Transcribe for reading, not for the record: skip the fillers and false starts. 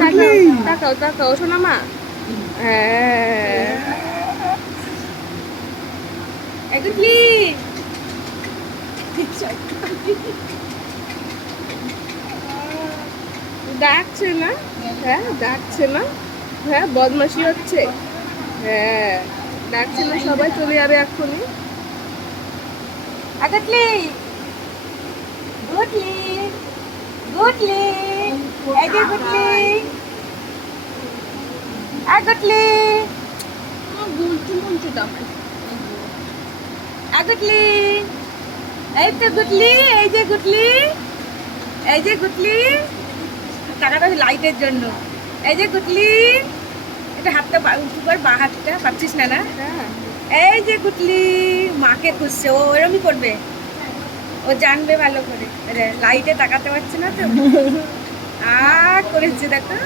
তাকাও তাকাও তাকাও শোনা মা। হ্যাঁ গুটলি ডাকছে না? হ্যাঁ ডাকছে না? হ্যাঁ বদমাশি হচ্ছে। হ্যাঁ ডাকছে না, সবাই চলে যাবে এক্ষুনি। গুটলি গুটলি গুটলি এই যে গুটলি গুটলি বলতে বলতে দাঁড়ায় গুটলি এই তো গুটলি এই যে গুটলি এই যে গুটলি টাকাটা লাইটের জন্য। এই যে গুটলি এটা হাতটা উঁচু কর, বা হাতটা পাচ্ছিস না না। এই যে গুটলি মাকে খুঁজছে, ও ওরমই করবে, ও জানবে ভালো করে। লাইটে তাকাতে পারছে না তো করেছে দেখো।